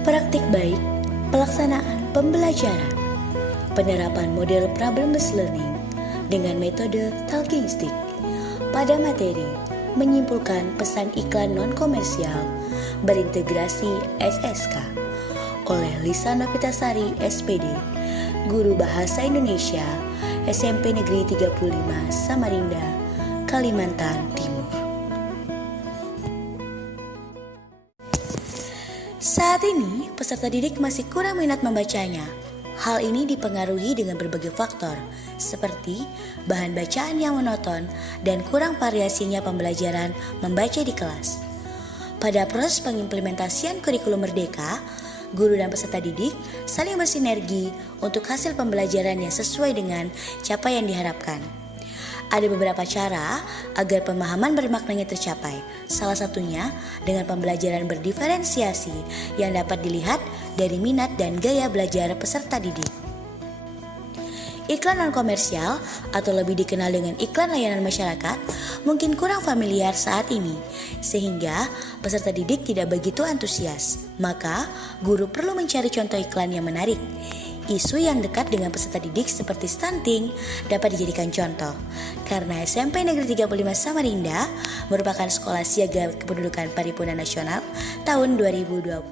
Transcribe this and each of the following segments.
Praktik baik, pelaksanaan pembelajaran, penerapan model problem-based learning dengan metode talking stick pada materi menyimpulkan pesan iklan non-komersial berintegrasi SSK oleh Lisa Novitasari SPD, Guru Bahasa Indonesia SMP Negeri 35 Samarinda, Kalimantan Timur. Saat ini, peserta didik masih kurang minat membacanya. Hal ini dipengaruhi dengan berbagai faktor, seperti bahan bacaan yang monoton dan kurang variasinya pembelajaran membaca di kelas. Pada proses pengimplementasian kurikulum Merdeka, guru dan peserta didik saling bersinergi untuk hasil pembelajaran yang sesuai dengan capaian diharapkan. Ada beberapa cara agar pemahaman bermaknanya tercapai. Salah satunya dengan pembelajaran berdiferensiasi yang dapat dilihat dari minat dan gaya belajar peserta didik. Iklan non-komersial atau lebih dikenal dengan iklan layanan masyarakat mungkin kurang familiar saat ini, sehingga peserta didik tidak begitu antusias. Maka, guru perlu mencari contoh iklan yang menarik. Isu yang dekat dengan peserta didik seperti stunting dapat dijadikan contoh, karena SMP Negeri 35 Samarinda merupakan sekolah siaga kependudukan paripurna nasional tahun 2021.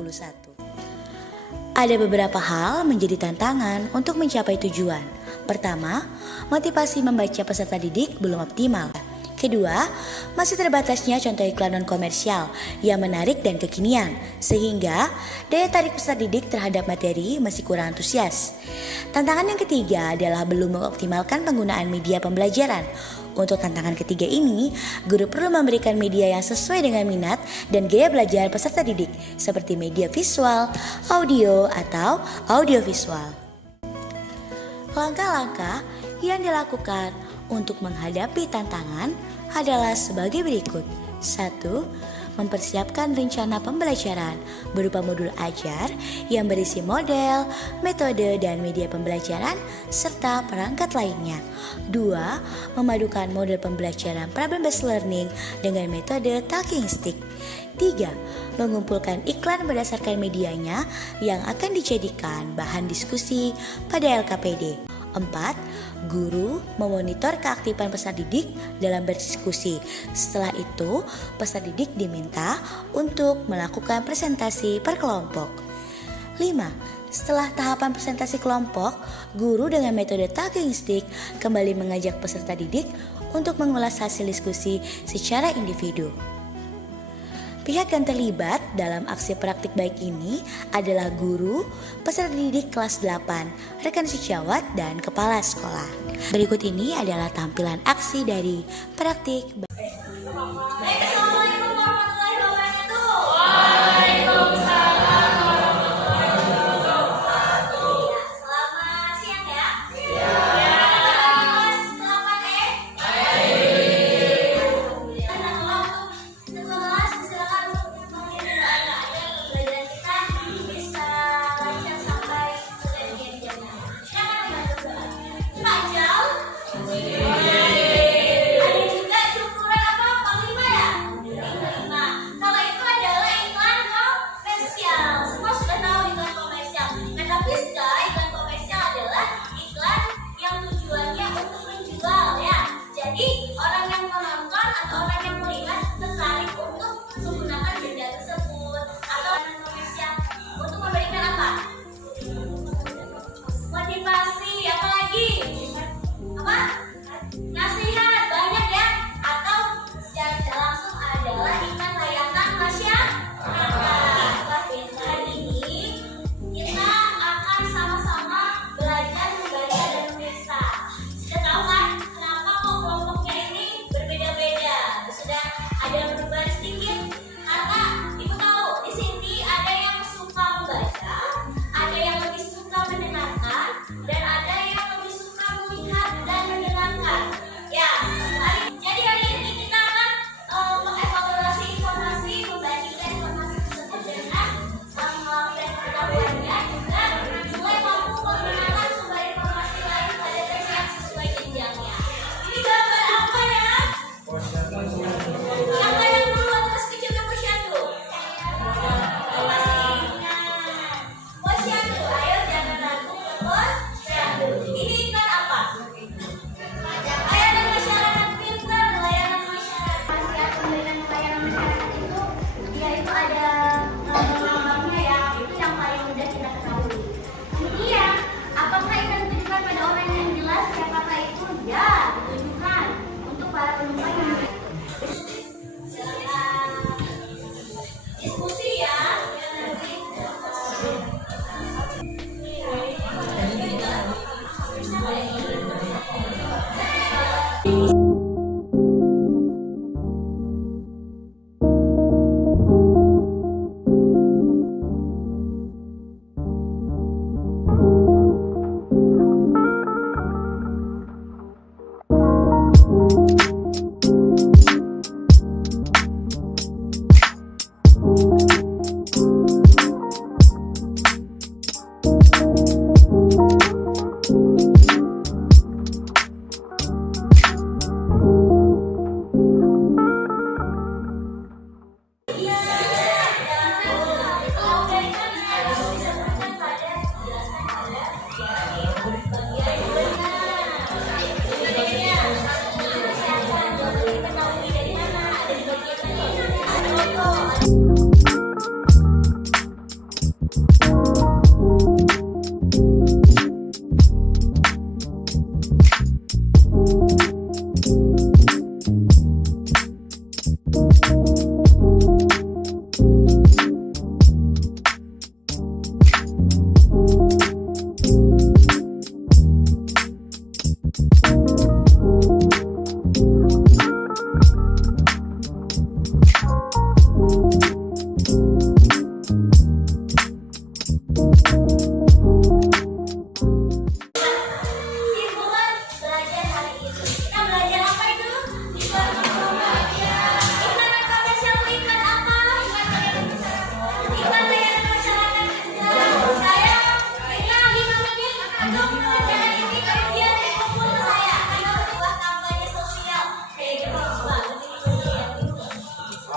Ada beberapa hal menjadi tantangan untuk mencapai tujuan. Pertama, motivasi membaca peserta didik belum optimal. Kedua, masih terbatasnya contoh iklan non-komersial yang menarik dan kekinian, sehingga daya tarik peserta didik terhadap materi masih kurang antusias. Tantangan yang ketiga adalah belum mengoptimalkan penggunaan media pembelajaran. Untuk tantangan ketiga ini, guru perlu memberikan media yang sesuai dengan minat dan gaya belajar peserta didik, seperti media visual, audio, atau audiovisual. Langkah-langkah yang dilakukan untuk menghadapi tantangan adalah sebagai berikut. 1. Mempersiapkan rencana pembelajaran berupa modul ajar yang berisi model, metode, dan media pembelajaran serta perangkat lainnya. 2. Memadukan model pembelajaran problem-based learning dengan metode talking stick. 3. Mengumpulkan iklan berdasarkan medianya yang akan dijadikan bahan diskusi pada LKPD. 4. Guru memonitor keaktifan peserta didik dalam berdiskusi. Setelah itu, peserta didik diminta untuk melakukan presentasi per kelompok. 5. Setelah tahapan presentasi kelompok, guru dengan metode talking stick kembali mengajak peserta didik untuk mengulas hasil diskusi secara individu. Pihak yang terlibat dalam aksi praktik baik ini adalah guru, peserta didik kelas 8, rekan sejawat, dan kepala sekolah. Berikut ini adalah tampilan aksi dari praktik baik. Ada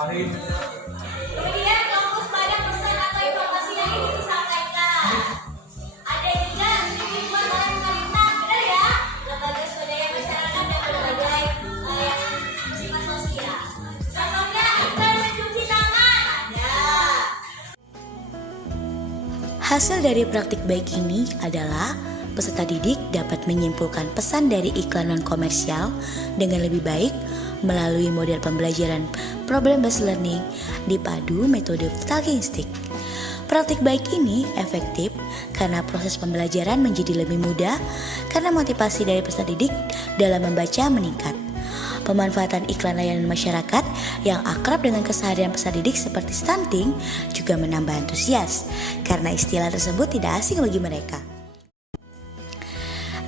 Kemudian fokus pada pesan atau informasi yang ingin disampaikan. Ada juga studi dibuat oleh pemerintah, benar ya? Lembaga swadaya masyarakat dan berbagai yang bersifat sosial. Contohnya iklan mencuci tangan ada. Hasil dari praktik baik ini adalah peserta didik dapat menyimpulkan pesan dari iklan non-komersial dengan lebih baik melalui model pembelajaran problem-based learning dipadu metode talking stick. Praktik baik ini efektif karena proses pembelajaran menjadi lebih mudah karena motivasi dari peserta didik dalam membaca meningkat. Pemanfaatan iklan layanan masyarakat yang akrab dengan keseharian peserta didik seperti stunting juga menambah antusias karena istilah tersebut tidak asing bagi mereka.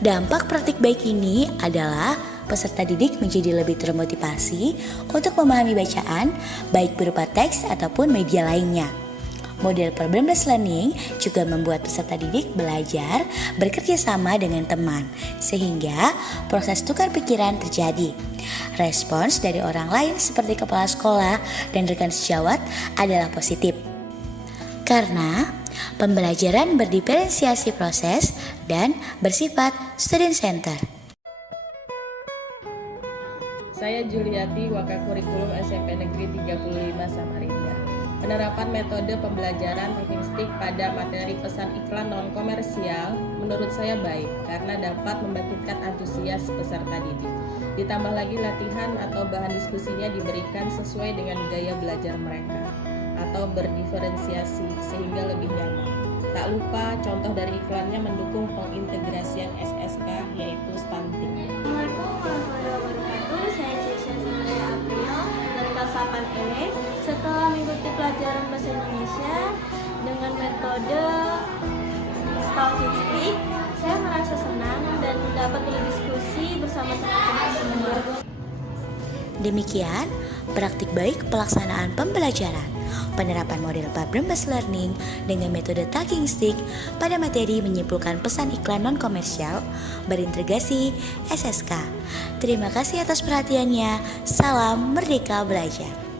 Dampak praktik baik ini adalah peserta didik menjadi lebih termotivasi untuk memahami bacaan baik berupa teks ataupun media lainnya. Model problem-based learning juga membuat peserta didik belajar bekerja sama dengan teman sehingga proses tukar pikiran terjadi. Respons dari orang lain seperti kepala sekolah dan rekan sejawat adalah positif. Karena pembelajaran berdiferensiasi proses dan bersifat student center. Saya Juliati, Wakil Kurikulum SMP Negeri 35 Samarinda. Penerapan metode pembelajaran talking stick pada materi pesan iklan non-komersial menurut saya baik karena dapat membangkitkan antusias peserta didik. Ditambah lagi latihan atau bahan diskusinya diberikan sesuai dengan gaya belajar mereka atau berdiferensiasi sehingga lebih nyaman. Tak lupa contoh dari iklannya mendukung pengintegrasian SSK yaitu stunting. Assalamualaikum warahmatullahi wabarakatuh. Saya Cisha Sanaya April dari kelas 8E. Setelah mengikuti pelajaran bahasa Indonesia dengan metode talking stick, saya merasa senang dan dapat berdiskusi bersama teman-teman semua. Demikian praktik baik pelaksanaan pembelajaran. Penerapan model problem-based learning dengan metode talking stick pada materi menyimpulkan pesan iklan non-komersial berintegrasi SSK. Terima kasih atas perhatiannya. Salam Merdeka Belajar.